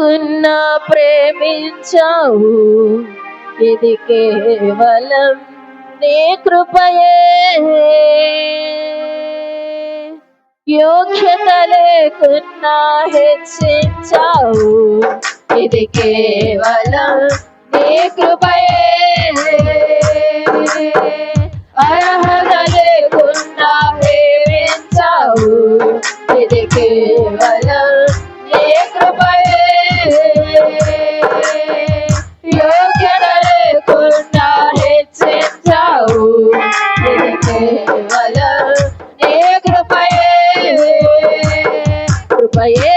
లేకున్నా ప్రేమించావు, ఇది కేవలం నీ కృపయే. యోగ్యత లేకున్నా హెచ్చించావు, ఇది కేవలం నీ కృపయే. అర్హత లేకున్నా ప్రేమించావు, ఇది కేవలం నీ కృపయే. యోగ్యత లేకున్నా హెచ్చించావు, ఇది కేవలం నీ కృపయే. కృపయే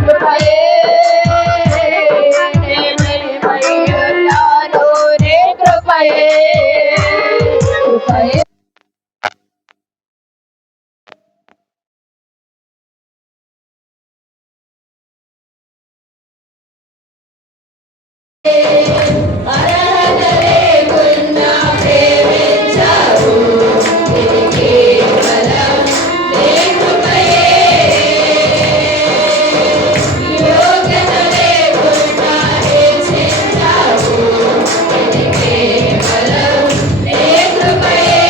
కృపయే నేనేమయ్యున్నాను నీ కృపయే. కృపయే అర్హత లేకున్నా ప్రేమించావు, ఇది కేవలం నీ కృపయే. యోగ్యత లేకున్నా హెచ్చించావు, ఇది కేవలం నీ కృపయే.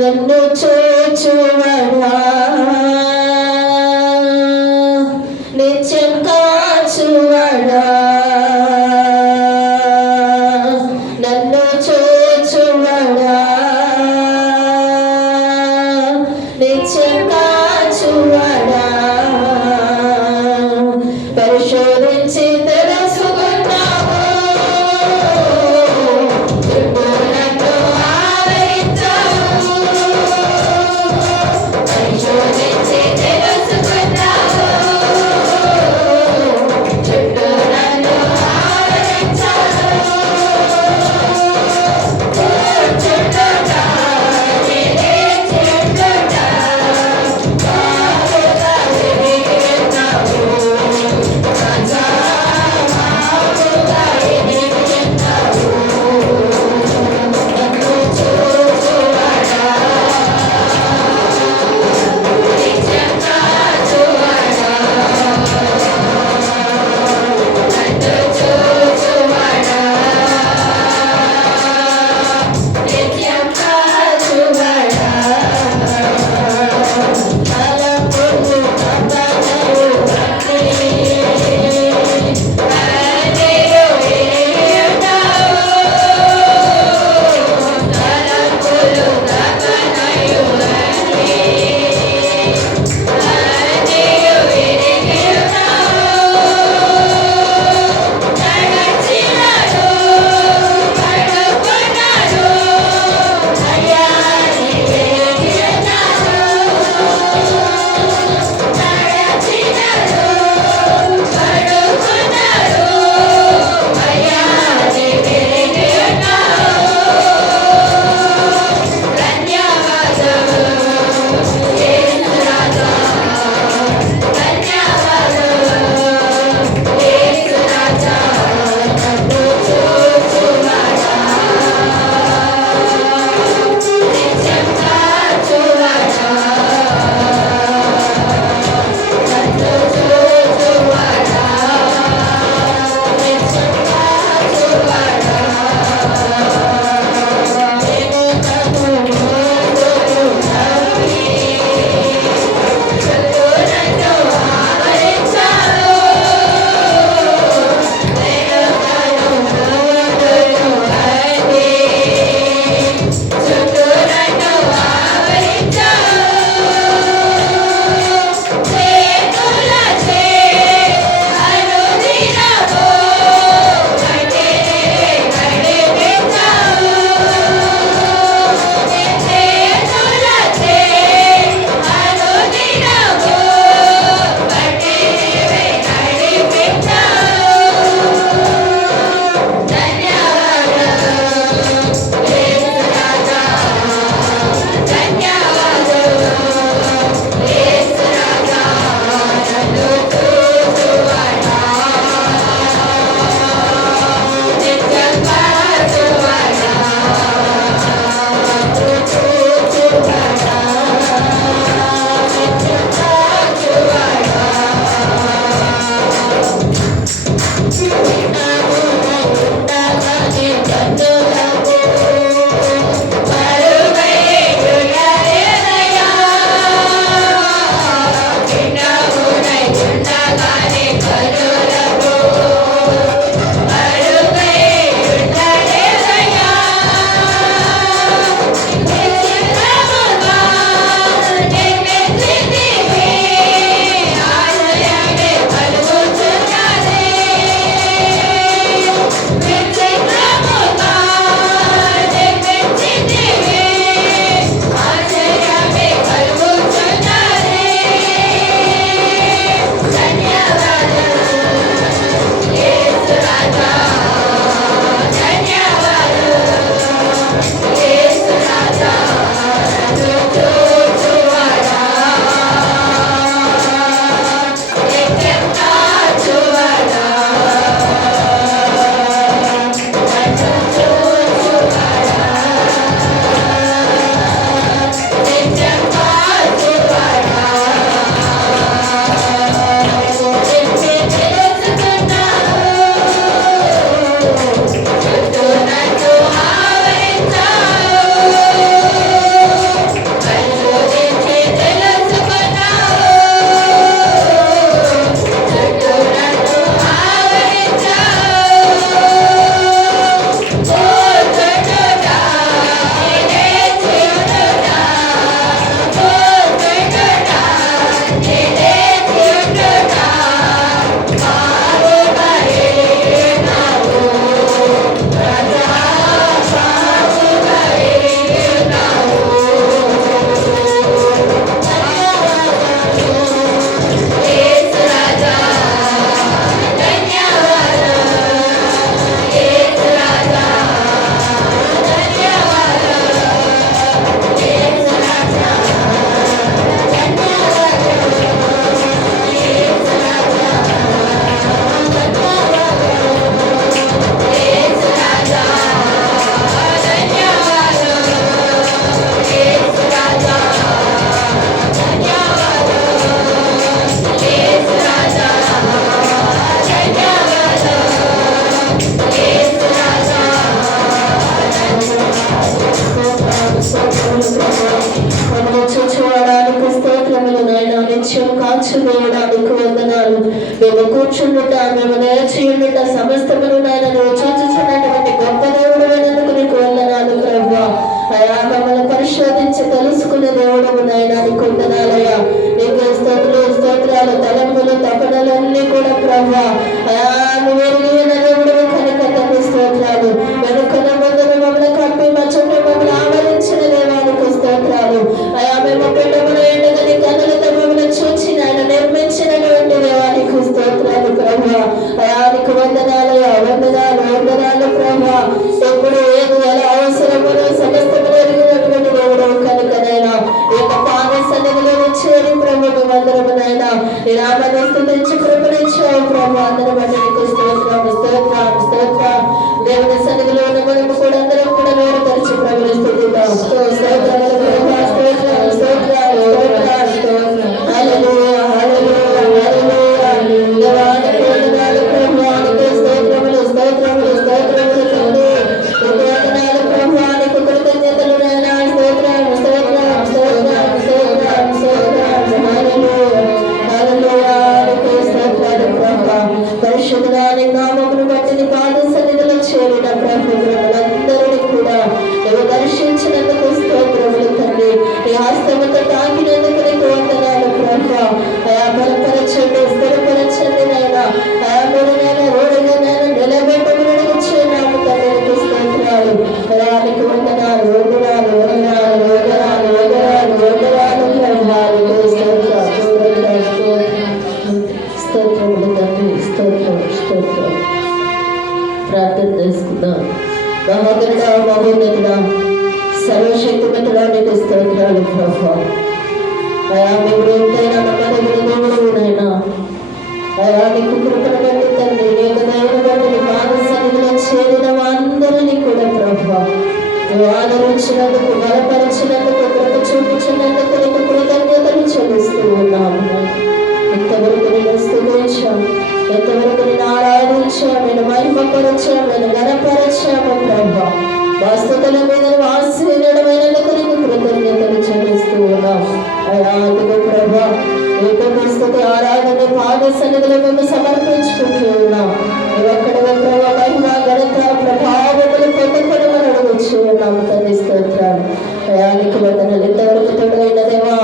నన్ను చూచువడా నిత్యం కాచువడా నన్ను చూచువడా నిత్యం కాచువడా పరిశోధించి తెలుసుకున్నావు నన్ను ఆవరించావు పరిశోధించి మమ్మల్ని చూచువాడానికి స్తోత్రములు నాయన. నిత్యం కాచువేయడానికి వందనాలు. మేము కూర్చుండుట, మేము నేర్చియుండుట సమస్తములు నాయన నువ్వు చూచుచున్నటువంటి గొప్ప దేవుడు అయినందుకు నీకు వందనాలు ప్రభువా. అయా మమ్మల్ని పరిశోధించి తెలుసుకున్న దేవుడు నాయన నీకు వందనాలయ్యా. నీకు స్తోత్రాలు తలంపులు తపనలన్నీ కూడా ప్రభువా. అయా నువ్వు ఎరిగిన దేవుడు కనుక తండ్రి స్తోత్రాలు. వెనుకన ముందును మమ్మల్ని కప్పి మా చుట్టూ మమ్మల్ని ఆవరించిన దేవానికి స్తోత్రాలు. అయా మేము పెట్టమున ఎండగని కన్నులతో మమ్మల్ని చూచి ఆయన నిర్మించినటువంటి దేవానికి స్తోత్రాలు ప్రభువా. అయా నీకు వందనాలయ్యా. వందనాలు ప్రభువా. ఎప్పుడు ఏది ఎలా అవసరమో సమస్తములు ఎరిగినటువంటి దేవుడు కనుకనైనా ఈ యొక్క పాద సన్నిధిలో చేరి ప్రభు మందరమునైనా ఈ నామాన్ని స్తుతించి కృపణించావు ప్రభు. అందరూ బట్టి నీకు స్తోత్రం. దేవుని సన్నిధిలో ఉన్న మనము కూడా అందరం కూడా నోరు తెరిచి ప్రభుని స్తుతిద్దాం. స్తోత్రాలు ప్రభు, స్తోత్రాలు. హల్లెలూయా, హల్లెలూయా, హల్లెలూయా. దేవానికి వందనాలు ప్రభువానికి స్తోత్రములు తండ్రి. నీకు వందనాలు ప్రభువానికి కృతజ్ఞతలు నాయనా. స్తోత్రం. హల్లెలూయా, హల్లెలూయా. నీకు స్తోత్రాలు ప్రభువా. పరిశుద్ధుని నామమును బట్టి నీ పాద సన్నిధిలో చేరిన ప్రభువులందరినీ కూడా నువ్వు దర్శించినందుకు స్తోత్రములు తండ్రి. నీ హస్తముతో తాకినందుకు నీకు వందనాలు ప్రభువా. అయా బలపరచండి, స్థిరపరచండి నాయనా. అయా మీరు నేను రోడ్డుగా నేను నిలబెట్టమని చేరాము తండ్రి. నీకు స్తోత్రాలు. అయా నీకు వందనాలు ప్రభువా. స్తోత్రములు తండ్రి. స్తోత్రం. ప్రార్థన చేసుకుందాం. మహోన్నతుడా సర్వశక్తిమంతుడా నీకు స్తోత్రాలు ప్రభువా. అయా మేము ఎంతైనా నమ్మదగిన దేవుడునైనా. అయా నీకు కృపను బట్టి తండ్రి, నీ యొక్క దయను బట్టి నీ పాద సన్నిధిలో చేరిన అందరినీ కూడా ప్రభువా నువ్వు ఆదరించినందుకు, బలపరిచినందుకు, కృప చూపించినందుకు నీకు కృతజ్ఞతలు చెల్లిస్తూ ఉన్నాము. ఎంతవరకు నేను స్తుతించాము, ఎంతవరకు నేను ఆరాధించాము, నేను మహిమపరచాము, నేను ఘనపరచాము ప్రభా. వాస్తుతుల మీద ఆశీర్వదమైనందుకు నీకు కృతజ్ఞతలు చెల్లిస్తూ ఉన్నాం. అయా అందుకు ప్రభా నీకు స్తుతి ఆరాధన పాద సన్నిధిలో మేము సమర్పించుకుంటూ ఉన్నాం. నువ్వెక్కడగా ప్రభా మహిమ ఘనత ప్రభావములు పొందుకొనమని అడుగుచూ ఉన్నాము తండ్రి. స్తోత్రాలు. అయా నీకు వందనాలు. ఇంతవరకు తోడైన దేవా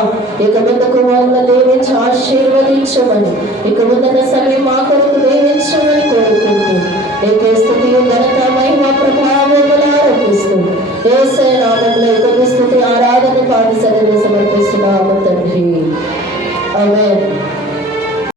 ఇక ముందుకు మమ్మల్ని దీవించి ఆశీర్వదించమని, ఇక ముందున్న సమయం మా కొరకు దీవించమని కోరుకుంటూ నీకు స్తుతి ఘనత మహిమ ప్రభావములు ఆరోపిస్తూ యేసయ్య నామములో ఇక స్తుతి ఆరాధన పాద సన్నిధిలో సమర్పిస్తున్నాము తండ్రి. ఆమేన్.